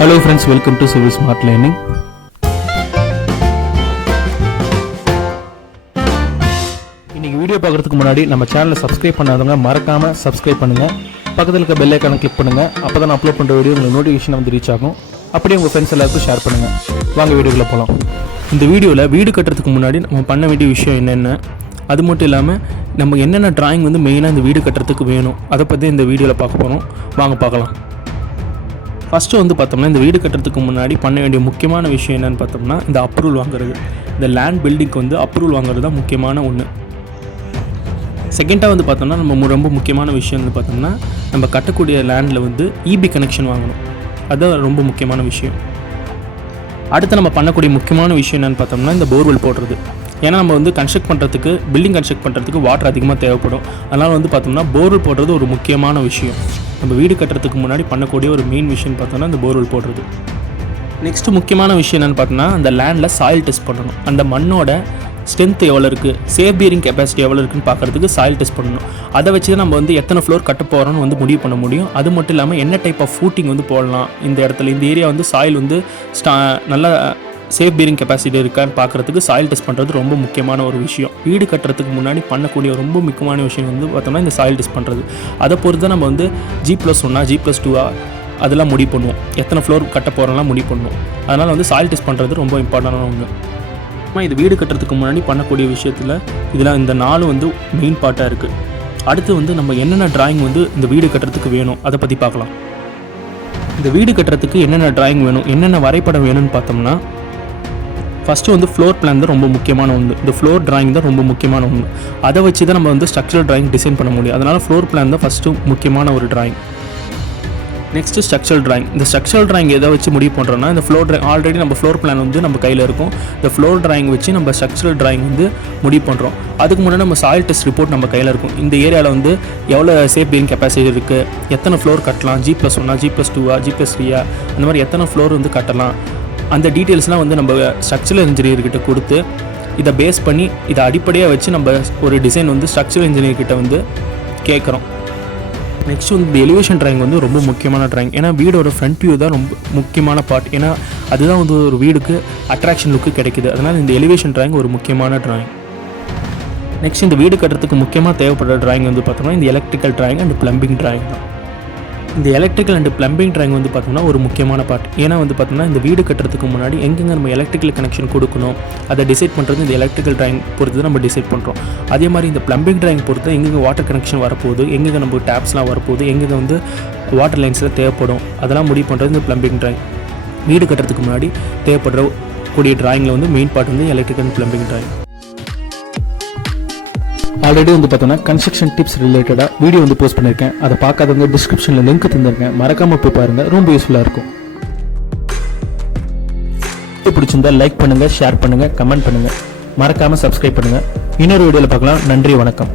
Hello friends, welcome to Civil Smart Learning. இன்னைக்கு video பார்க்கறதுக்கு முன்னாடி நம்ம சேனலை சப்ஸ்கிரைப் பண்ணாதவங்க மறக்காம சப்ஸ்கிரைப் பண்ணுங்க. பக்கத்துல இருக்க பெல் ஐகானை கிளிக் பண்ணுங்க. அப்பதான் அப்லோட் பண்ற வீடியோ உங்களுக்கு நோட்டிஃபிகேஷன் வந்து ரீச் ஆகும். அப்படியே உங்க ஃப்ரெண்ட்ஸ் எல்லாருக்கும் ஷேர் பண்ணுங்க. வாங்க வீடியோக்குள்ள போலாம். இந்த வீடியோல வீடு கட்டுறதுக்கு முன்னாடி நம்ம பண்ண வேண்டிய விஷயம் என்னென்ன, அது மட்டும் இல்லாமல் நம்ம என்னென்ன டிராயிங் வந்து மெயினாக இந்த வீடு கட்டுறதுக்கு வேணும், அதை பற்றி இந்த வீடியோவில் பார்க்க போகிறோம். வாங்க பார்க்கலாம். ஃபஸ்ட்டு வந்து பார்த்தோம்னா இந்த வீடு கட்டுறதுக்கு முன்னாடி பண்ண வேண்டிய முக்கியமான விஷயம் என்னென்னு பார்த்தோம்னா இந்த அப்ரூவல் வாங்குறது. இந்த லேண்ட் பில்டிங்க்கு வந்து அப்ரூவல் வாங்குறது தான் முக்கியமான ஒன்று. செகண்டாக வந்து பார்த்தோம்னா நம்ம ரொம்ப முக்கியமான விஷயம் வந்து பார்த்தோம்னா நம்ம கட்டக்கூடிய லேண்டில் வந்து இபி கனெக்ஷன் வாங்கணும். அதுதான் ரொம்ப முக்கியமான விஷயம். அடுத்து நம்ம பண்ணக்கூடிய முக்கியமான விஷயம் என்னென்னு பார்த்தோம்னா இந்த போர்வெல் போடுறது. ஏன்னா நம்ம வந்து கன்ஸ்ட்ரக்ட் பண்ணுறதுக்கு பில்டிங் கன்ஸ்ட்ரக்ட் பண்ணுறதுக்கு வாட்டர் அதிகமாக தேவைப்படும். அதனால் வந்து பார்த்தோம்னா போர்வெல் போடுறது ஒரு முக்கியமான விஷயம். நம்ம வீடு கட்டுறதுக்கு முன்னாடி பண்ணக்கூடிய ஒரு மெயின் விஷயம் பார்த்தோம்னா இந்த போர்வெல் போடுறது. நெக்ஸ்ட்டு முக்கியமான விஷயம் என்னென்னு பார்த்தோம்னா அந்த லேண்டில் சாயில் டெஸ்ட் பண்ணணும். அந்த மண்ணோட ஸ்ட்ரென்த் எவ்வளோ இருக்குது, சேஃப் பியரிங் கெப்பாசிட்டி எவ்வளோ இருக்குன்னு பார்க்குறதுக்கு சாயில் டெஸ்ட் பண்ணணும். அதை வச்சு தான் நம்ம வந்து எத்தனை ஃப்ளோர் கட்ட போகிறோன்னு வந்து முடிவு பண்ண முடியும். அது மட்டும் இல்லாமல் என்ன டைப் ஆஃப் ஃபூட்டிங் வந்து போடலாம் இந்த இடத்துல, இந்த ஏரியா வந்து சாயில் வந்து நல்லா சேஃப் பியரிங் கெப்பாசிட்டி இருக்கான்னு பார்க்குறதுக்கு சாயில் டெஸ்ட் பண்ணுறது ரொம்ப முக்கியமான ஒரு விஷயம். வீடு கட்டுறதுக்கு முன்னாடி பண்ணக்கூடிய ரொம்ப முக்கியமான விஷயம் வந்து பார்த்தோம்னா இந்த சாயில் டெஸ்ட் பண்ணுறது. அதை பொறுத்து தான் நம்ம வந்து G+1 G+2 அதெல்லாம் முடிவு பண்ணுவோம். எத்தனை ஃப்ளோர் கட்ட போகிறோம்லாம் முடிவு பண்ணுவோம். அதனால் வந்து சாயில் டெஸ்ட் பண்ணுறது ரொம்ப இம்பார்ட்டண்டான ஒன்று. இது வீடு கட்டுறதுக்கு முன்னாடி பண்ணக்கூடிய விஷயத்தில் இதெல்லாம் இந்த 4 வந்து மெயின் பார்ட்டாக இருக்குது. அடுத்து வந்து நம்ம என்னென்ன டிராயிங் வந்து இந்த வீடு கட்டுறதுக்கு வேணும் அதை பற்றி பார்க்கலாம். இந்த வீடு கட்டுறதுக்கு என்னென்ன டிராயிங் வேணும், என்னென்ன வரைபடம் வேணும்னு பார்த்தோம்னா ஃபஸ்ட்டு வந்து ஃப்ளோர் பிளான் தான் ரொம்ப முக்கியமான ஒன்று. இந்த ஃப்ளோர் டிராயிங் தான் ரொம்ப முக்கியமான ஒன்று. அதை வச்சு தான் நம்ம வந்து ஸ்ட்ரக்சரல் டிராயிங் டிசைன் பண்ண முடியும். அதனால் ஃப்ளோர் பிளான் தான் ஃபஸ்ட்டு முக்கியமான ஒரு டிராயிங். Next structural drawing. இந்த ஸ்ட்ரக்சரல் டிராயிங் எதை வச்சு முடிவு பண்ணுறோன்னா இந்த ஃப்ளோர் டிராயிங் ஆல்ரெடி நம்ம ஃப்ளோர் பிளான் வந்து நம்ம கையில் இருக்கும். இந்த ஃப்ளோர் டிராயிங் வச்சு நம்ம ஸ்ட்ரக்சரல் டிராயிங் வந்து முடிவு பண்ணுறோம். அதுக்கு முன்னாடி நம்ம சாயில் டெஸ்ட் ரிப்போர்ட் நம்ம கையில் இருக்கும். இந்த ஏரியாவில் வந்து எவ்வளோ சேஃப் பியரிங் கெப்பாசிட்டி இருக்குது, எத்தனை ஃப்ளோர் கட்டலாம், G+1 G+2 G+3 அந்த மாதிரி எத்தனை ஃப்ளோர் வந்து கட்டலாம், அந்த டீட்டெயில்ஸ்லாம் வந்து நம்ம ஸ்ட்ரக்சரல் இன்ஜினியர்கிட்ட கொடுத்து இதை பேஸ் பண்ணி இதை அடிப்படையாக வச்சு நம்ம ஒரு டிசைன் வந்து ஸ்ட்ரக்சரல் இன்ஜினியர்கிட்ட வந்து கேட்குறோம். நெக்ஸ்ட் வந்து இந்த எலிவேஷன் டிராயிங் வந்து ரொம்ப முக்கியமான டிராயிங். ஏன்னா வீடோட ஃப்ரண்ட் வியூ தான் ரொம்ப முக்கியமான பார்ட். ஏன்னா அதுதான் வந்து ஒரு வீடுக்கு அட்ராக்ஷன் லுக்கு கிடைக்குது. அதனால் இந்த எலிவேஷன் டிராயிங் ஒரு முக்கியமான டிராயிங். நெக்ஸ்ட் இந்த வீடு கட்டுறதுக்கு முக்கியமாக தேவைப்படுற டிராயிங் வந்து பார்த்தோம்னா இந்த electrical drawing and plumbing drawing தான். இந்த எலக்ட்ரிக்கல் அண்ட் பிளம்பிங் டிராயிங் வந்து பார்த்தோம்னா ஒரு முக்கியமான பார்ட். ஏன்னா வந்து பார்த்தோம்னா இந்த வீடு கட்டுறதுக்கு முன்னாடி எங்கெங்கே நம்ம எலக்ட்ரிக்கல் கனெக்ஷன் கொடுக்கணும் அதை டிசைட் பண்ணுறது இந்த எலக்ட்ரிக்கல் டிராயிங் பொறுத்து நம்ம டிசைட் பண்ணுறோம். அதே மாதிரி இந்த பிளம்பிங் டிராயிங் பொறுத்து எங்கெங்கே வாட்டர் கனெக்ஷன் வரப்போகுது, எங்கெங்கே நம்ம டேப்ஸ்லாம் வரப்போகுது, எங்கெங்கே வந்து வாட்டர் லைன்ஸில் தேவைப்படும், அதெல்லாம் முடிவு பண்ணுறது இந்த பிளம்பிங் டிராயிங். வீடு கட்டுறதுக்கு முன்னாடி தேவைப்படுற கூடிய டிராயிங்கில் வந்து மெயின் பார்ட் வந்து electrical and plumbing drawing. Already வந்து பார்த்தோன்னா கன்ஸ்ட்ரக்ஷன் டிப்ஸ் ரிலேட்டடாக வீடியோ வந்து போஸ்ட் பண்ணியிருக்கேன். அதை பார்க்காதவங்க டிஸ்கிரிப்ஷனில் லிங்க் தந்திருக்கேன், மறக்காமல் போய் பாருங்கள், ரொம்ப யூஸ்ஃபுல்லாக இருக்கும். பிடிச்சிருந்தா லைக் பண்ணுங்கள், ஷேர் பண்ணுங்கள், கமெண்ட் பண்ணுங்கள், மறக்காமல் சப்ஸ்கிரைப் பண்ணுங்கள். இன்னொரு வீடியோவில் பார்க்கலாம். நன்றி, வணக்கம்.